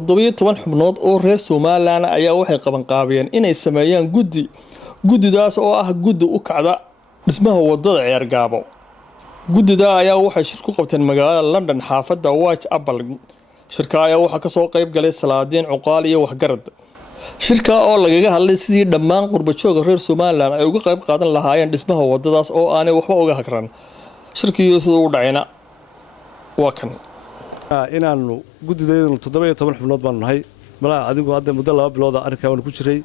17 xubnood oo reer Somaliland ayaa waxay qaban qaabiyeen inay sameeyaan guddidaas oo ah guddi u kacda dhismaha wadada Ceergaabo. Guddida ayaa waxay shir ku qabteen magaalada London xaafadda Whitechapel. Shirka ayaa waxa ka soo qayb galay salaadiin cuqaal iyo waxgarad. Shirka oo lagaga hadlay sidii dhammaan qurbajooga reer Somaliland ay uga qayb qaadan lahaayeen dhismaha wadadaas oo aanay waxba uga hakran. Shirkii sidoo u dhacayna waa kan inaanu guddideedana 17 xubnood baan nahay malaa adigu hadda muddo 2 bilood arrinka waan ku jiray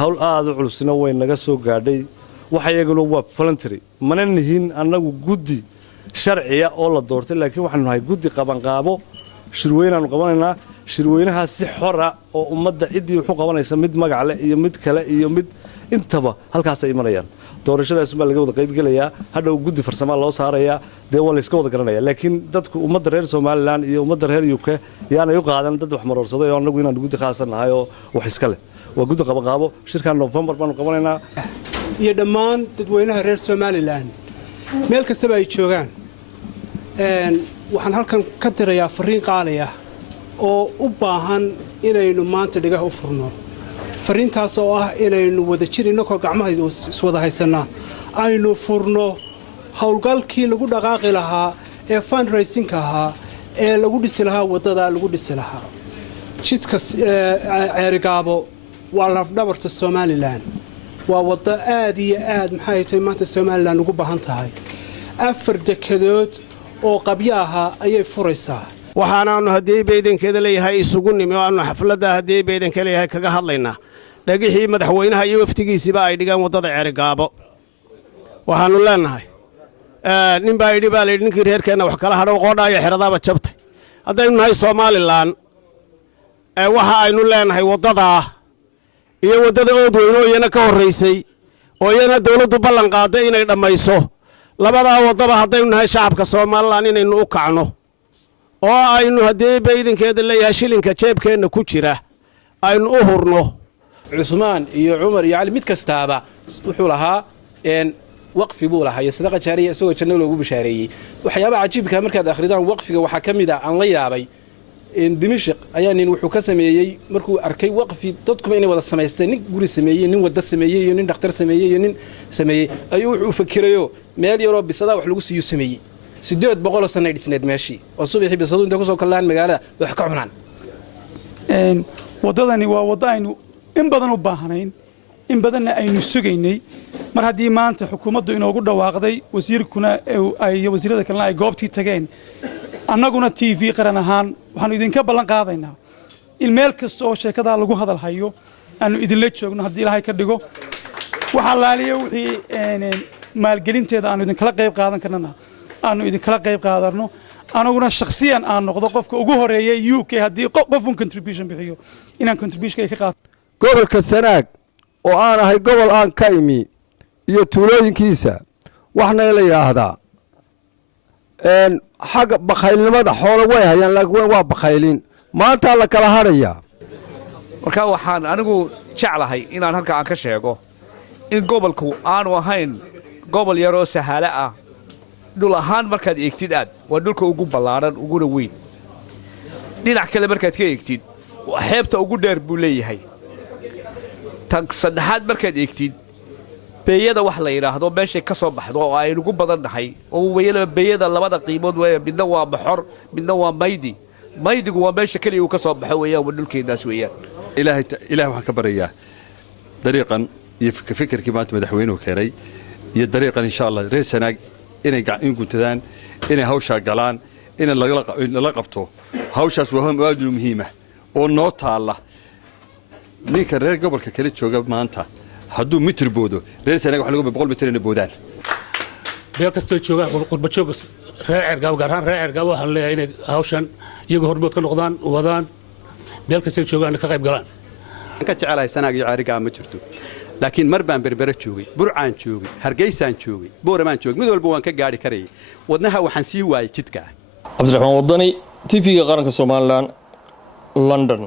hawl aad u culusna way naga soo gaadhay waxa iyaguna waa voluntary mana nihiin annagu guddi sharciya oo la doortay laakiin waxaanu nahay guddi qaban qaabo shirweynaanu qabanaynaa shirweynaha si xor ah oo ummadda cidii wuxuu qabanaysa mid magac leh iyo mid kale iyo mid intaba halkaas ay imanayaan doorashadaas ma laga wada qayb galaya hadhow guddi farsamo loo saaraya de waa la iska wada garanaya laakiin dadku ummadda reer Somaliland iyo ummadda reer UK yaanay u qaadan dad wax marorsaday oo anagu inaan guddi khaasanahay oo wax iska leh waa guddi qaban qaabo shirka November baan qabanaynaa iyo dhammaan dadweynaha reer Somaliland meel kasta ay joogaan waxaan halkan ka dirayaa fariin qaali ah oo u baahan inaynu maanta dhigaha u furno fariintaas oo ah inaynu wada jirino ko gacmaha iswada haysanaa aynu furno hawlgalkii lagu dhaqaaqi lahaa ee fundraising ahaa ee lagu dhisi lahaa wadada lagu dhisi lahaa jidka Ceergaabo waa lafdhabarta Somaliland waa wada aad iyo aad maxay tahay maanta Somaliland ugu baahan tahay 4 dekedood oo qabyo ahaa ayay furaysaa waxaanaanu haddii beedankeeda leeyahay isugu nimi oo aanu xafladda haddii beedanka leeyahay kaga hadlaynaa dhagixii madaxweynaha iyo waftigiisiba ay dhigaan wadada Ceergaabo waxaanu leenahay nin baa yidhi baa la yidhi ninkii reerkeena wax kala hadhow qoodhaayo xeradaaba jabtay haddaynu nahay Somaliland waxa aynu leenahay wadadaa iyo wadada Oodweyne oo iyana ka horeysay oo iyana dawladdu ballan qaaday inay dhamayso labadaa wadaba haddaynu nahay shacabka Somaliland inaynu u kacno oo aynu haddii beedankeeda leeyahay shilinka jeebkeena ku jira aynu u hurno Cusmaan iyo Umar iyo Ali mid kastaaba wuxuu lahaa waqfi buu lahaa sadaqa jaariya isagoo janno loogu bishaareeyay waxyaabo cajiibka markaad akhridaan waqfiga waxa kamid ah aan la yaabay Dimashq ayaa nin wuxuu ka sameeyay markuu arkay waqfi dadku inay wada sameysteen nin guri sameeyay nin wada sameeyay iyo nin dhakhtar sameeyay iyo nin sameeyay ayuu wuxuu fakirayo meel yar oo bisada wax lagu siiyo sameeyay 800 sano dhisneed meeshii oo subaxii bisadu inta ku soo kalaan magaalada wax ka cunaan wadadani waa wada aynu in badan u baahanayn in badanna aynu sugaynay mar haddii maanta xukuumaddu inoogu dhawaaqday wasiirkuna ay wasiirada kalena ay goobtii tageen annaguna TV qaran ahaan waxaanu idinka ballan qaadaynaa in meel kasta oo sheekada lagu hadal hayo aanu idinla joogno haddii Ilaahay ka dhigo waxa laaliyo wixii maalgelinteeda aanu idinkala qayb qaadan karnaa aanu idinkala qayb qaadano anaguna shakhsiyan aan noqdo qofka ugu horeeyay UK haddii qofun contribution bixiyo inaan contribution ka qaato gobolka Sanaag oo aan ahay gobol aan ka imi iyo tuulooyinkiisa waxna la yiraahdaa xaga bakhaylnimada xoolo way hayaan laakiin waa bakhaylin maanta la kala haraya marka waxaan anigu jeclahay inaan halka aan ka sheego in gobolku aanu ahayn gobol yar oo sahala ah dhul ahaan markaad eegtid aad waa dhulka ugu ballaaran ugu weyn dhinac kale markaad ka eegtid xeebta ugu dheer buu leeyahay tan saddexaad markaad eegtid beeyada wax la yiraahdo meesha ka soo baxdo oo ay ugu badan dhahay oo beeyada labada qiimood way midna waa baxor midna waa maydigu waa meesha kaliya uu ka soo baxo weeyaan dhulkeenaas weeyaan ilaahay waxaan ka barayaa dariiqan iyo fikirkii maanta madaxweynuhu keenay iyo dariiqan insha Allah reer Sanaag inay gacan guntadaan inay hawsha galaan in la qabto hawshaas waa aad u muhiim ah oo noo taala ninka reer gobolka kale jooga maanta hadduu mitir boodo reer Sanaag waxa lagu 100 mitir in boodaan beel kastoo jooga qurba joog reer Ceergaabo gaar ahaan reer Ceergaabo waxaan leeyahay inay hawshan iyagu hormood ka noqdaan wadaan beel kastoo jooga ka qayb galaan ka jecelahay Sanaag iyo Ceergaabo ma jirto laakiin mar baan berbera joogay burcaan joogay hargeysaan joogay booramaan joogay mid walba waan ka gaari karay wadnaha waxaan sii waayay jidka Cabdiraxmaan Wadani TV-ga qaranka Somaliland London